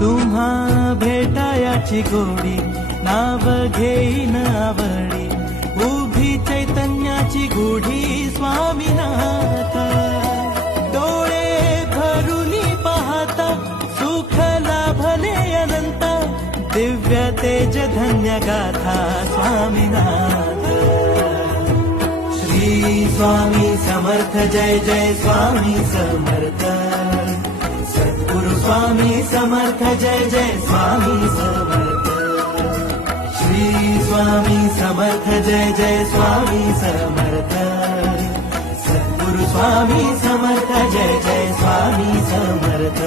तुम्हा भेटायाची गोडी नाव घेईन आवडी उभी चैतन्याची गुढी स्वामीनाथ डोळे भरुनी पाहता सुख लाभले अनंत दिव्य तेज धन्य गाथा स्वामीनाथ श्री स्वामी समर्थ जय जय स्वामी समर्थ सद्गुरु स्वामी समर्थ जय जय स्वामी समर्थ श्री स्वामी समर्थ जय जय स्वामी समर्थ सद्गुरु स्वामी समर्थ जय जय स्वामी समर्थ